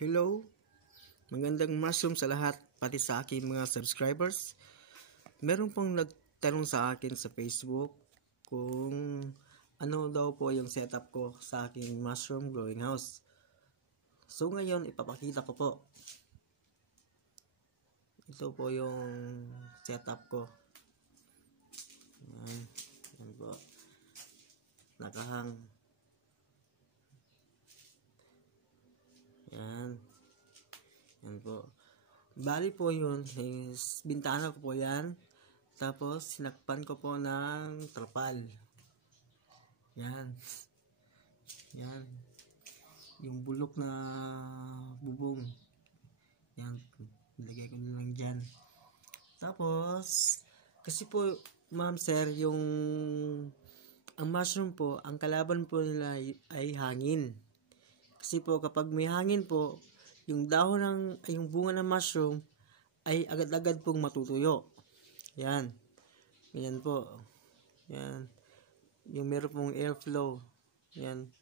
Hello, magandang mushroom sa lahat, pati sa aking mga subscribers. Meron pong nagtanong sa akin sa Facebook kung ano daw po yung setup ko sa aking mushroom growing house. So ngayon ipapakita ko po. Ito po yung setup ko. Yan po. Nakahang. Yan po. Bali po yun is bintana ko po yan. Tapos sinakpan ko po ng trapal. Yan. Yan. Yung bulok na bubong. Yan. Nilagay ko na lang dyan. Tapos kasi po ma'am sir, ang mushroom po, ang kalaban po nila ay hangin. Kasi po kapag may hangin po, yung dahon yung bunga ng mushroom ay agad-agad pong matutuyo. Yan. Yan po. Yan. Yung meron pong airflow. Yan.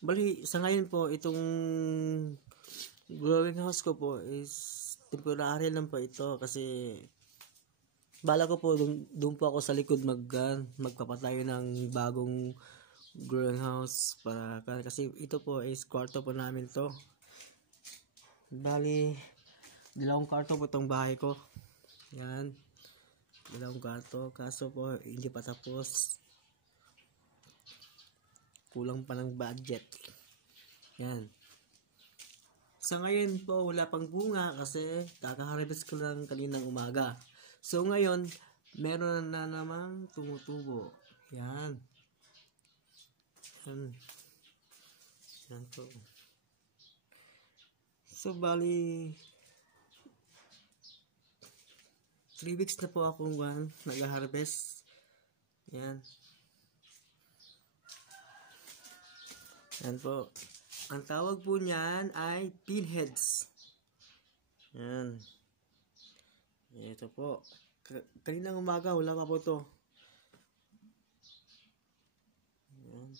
Bali, sa ngayon po, itong growing house ko po is temporary lang po ito kasi bala ko po doon po ako sa likod magpapatayo ng bagong growing house kasi ito po is kwarto po namin to. Bali, dalawang kwarto po itong bahay ko. Yan. Dalawang kwarto. Kaso po, hindi pa tapos. Kulang pa ng budget. Yan. Sa ngayon po, wala pang bunga kasi kaka-harvest ko lang kaninang umaga. So ngayon, meron na namang tumutubo. Yan. Yan po. So bali 3 weeks na po akong nag-harvest. Yan. Yan po. Ang tawag po niyan ay pinheads. Yan. Ito po. Kaninang umaga wala pa po to. Yan.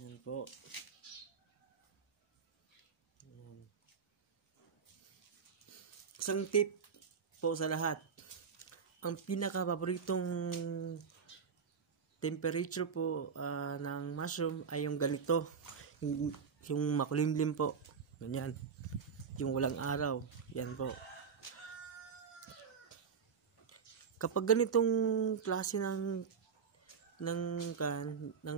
Yan po. Yan. Isang tip po sa lahat. Ang pinaka-paboritong temperature po ng mushroom ay yung ganito. Yung makulimlim po. Ganyan. Yung walang araw. Yan po. Kapag ganitong klase ng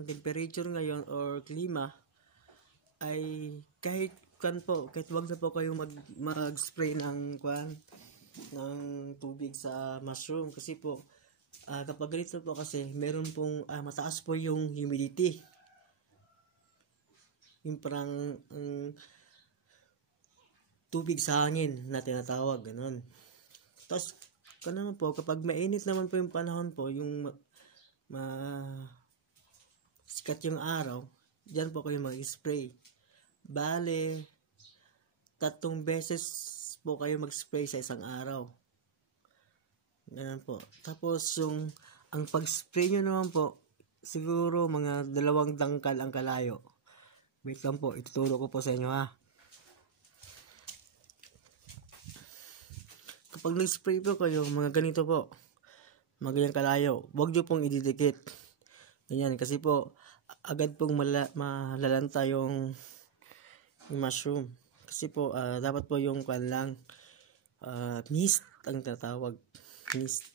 temperature ngayon or klima ay kahit wag na po kayong mag-spray ng tubig sa mushroom kasi po kapag ganito po kasi meron pong mataas po yung humidity. Yung parang tubig sa hangin na tinatawag, ganun. Tapos naman po, kapag mainit naman po yung panahon po, yung sikat yung araw, dyan po kayo mag-spray. Bale, 3 beses po kayo mag-spray sa isang araw. Ganyan po. Tapos ang pag-spray nyo naman po, siguro mga 2 dangkal ang kalayo. Wait lang po, ituturo ko po sa inyo ha. Kapag nag-spray po kayo, mga ganito po, mga ganyang kalayo, huwag nyo pong ididikit. Ganyan, kasi po, agad pong malalanta yung mushroom. Kasi po, dapat po yung mist ang tatawag. Mist.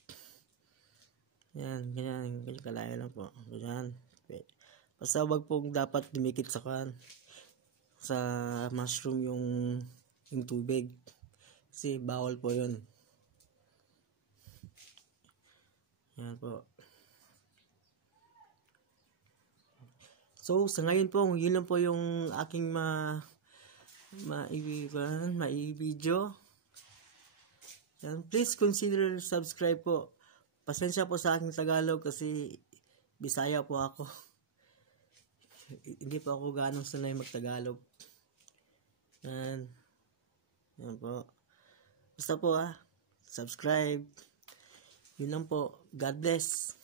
Yan, ganyan kalayo lang po. Ganyan. Basta huwag pong dapat dumikit sa mushroom yung tubig. Kasi bawal po yun. Yan po. So, sa ngayon po, yun lang po yung aking ma-video. Yan. Please consider subscribe po. Pasensya po sa aking Tagalog kasi Bisaya po ako. Hindi po ako ganong sanay mag-Tagalog. Yan. Yan po. Basta po subscribe. Yun lang po. God bless.